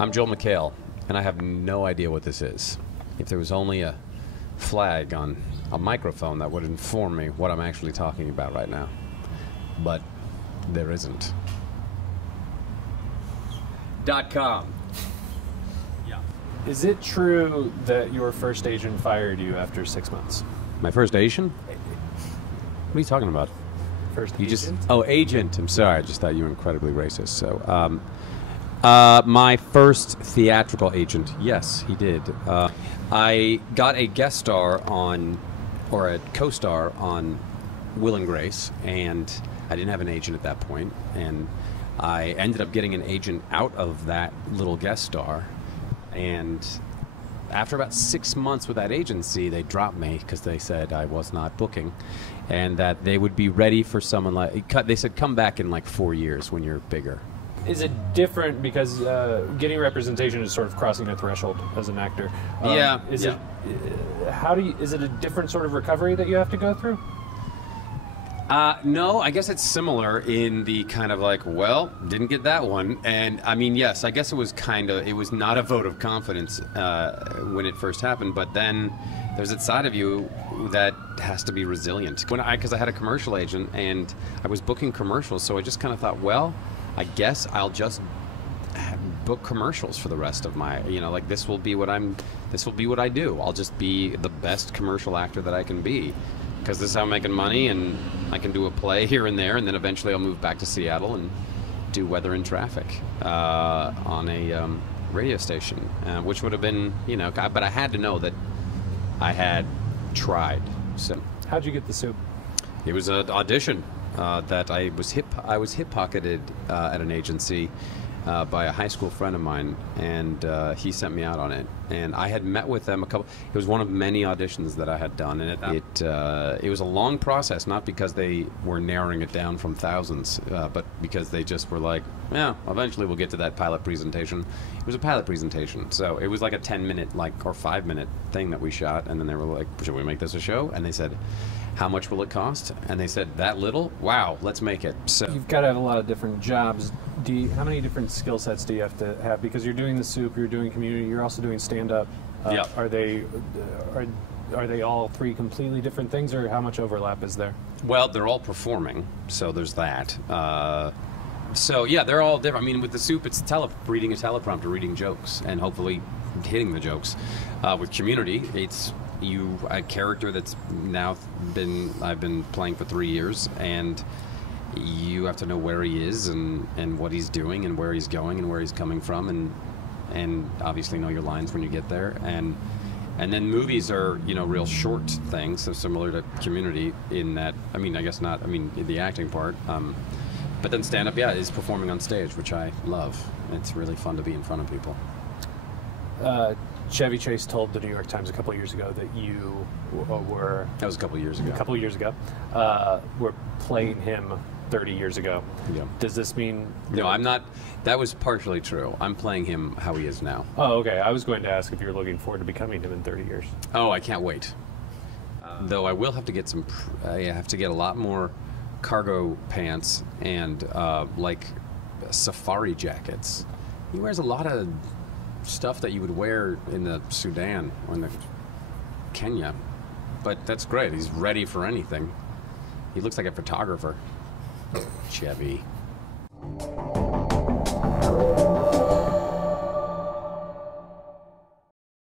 I'm Joel McHale, and I have no idea what this is. If there was only a flag on a microphone that would inform me what I'm actually talking about right now. But there isn't. .com. Yeah. Is it true that your first agent fired you after 6 months? My first agent? What are you talking about? First You agent? Agent. I'm sorry. I just thought you were incredibly racist. So, my first theatrical agent, yes, he did. I got a guest star on, or a co-star on Will and Grace, and I didn't have an agent at that point, and I ended up getting an agent out of that little guest star, and after about 6 months with that agency, they dropped me because they said I was not booking, and that they would be ready for someone like, they said come back in like 4 years when you're bigger. Is it different because getting representation is sort of crossing a threshold as an actor? Yeah. Is it a different sort of recovery that you have to go through? No, I guess it's similar in the kind of like, well, didn't get that one. And I mean, yes, I guess it was not a vote of confidence when it first happened, but then there's that side of you that has to be resilient. Because I had a commercial agent and I was booking commercials, so I just kind of thought, well, I guess I'll just book commercials for the rest of my, like this will be what I do. I'll just be the best commercial actor that I can be, because this is how I'm making money, and I can do a play here and there, and then eventually I'll move back to Seattle and do weather and traffic on a radio station, which would have been, but I had to know that I had tried. So how'd you get the soup? It was an audition that I was hip pocketed at an agency by a high school friend of mine, and he sent me out on it. And I had met with them it was one of many auditions that I had done, and it was a long process, not because they were narrowing it down from thousands, but because they just were like, yeah, eventually we'll get to that pilot presentation. It was a pilot presentation, so it was like a 10-minute or 5-minute thing that we shot, and then they were like, should we make this a show? And they said, how much will it cost? And they said, that little? Wow, let's make it. So you've got to have a lot of different jobs. How many different skill sets do you have to have? Because you're doing the soup, you're doing community, you're also doing stand-up. Yeah. Are they all three completely different things, or how much overlap is there? Well, they're all performing, so there's that. So yeah, they're all different. I mean, with the soup, it's reading a teleprompter, reading jokes, and hopefully hitting the jokes. With community, it's a character that's now I've been playing for 3 years, and you have to know where he is and what he's doing and where he's going and where he's coming from, and obviously know your lines when you get there. And then movies are, real short things, so similar to community in that, I guess not, in the acting part. But then stand-up, yeah, is performing on stage, which I love. It's really fun to be in front of people. Chevy Chase told the New York Times a couple of years ago that you were... That was a couple of years ago. A couple of years ago. Were playing him 30 years ago. Yeah. Does this mean... No, I'm not. That was partially true. I'm playing him how he is now. Oh, okay. I was going to ask if you're looking forward to becoming him in 30 years. Oh, I can't wait. Though I will have to get I have to get a lot more cargo pants and like safari jackets. He wears a lot of stuff that you would wear in the Sudan or in the Kenya, but that's great. He's ready for anything. He looks like a photographer. Chevy.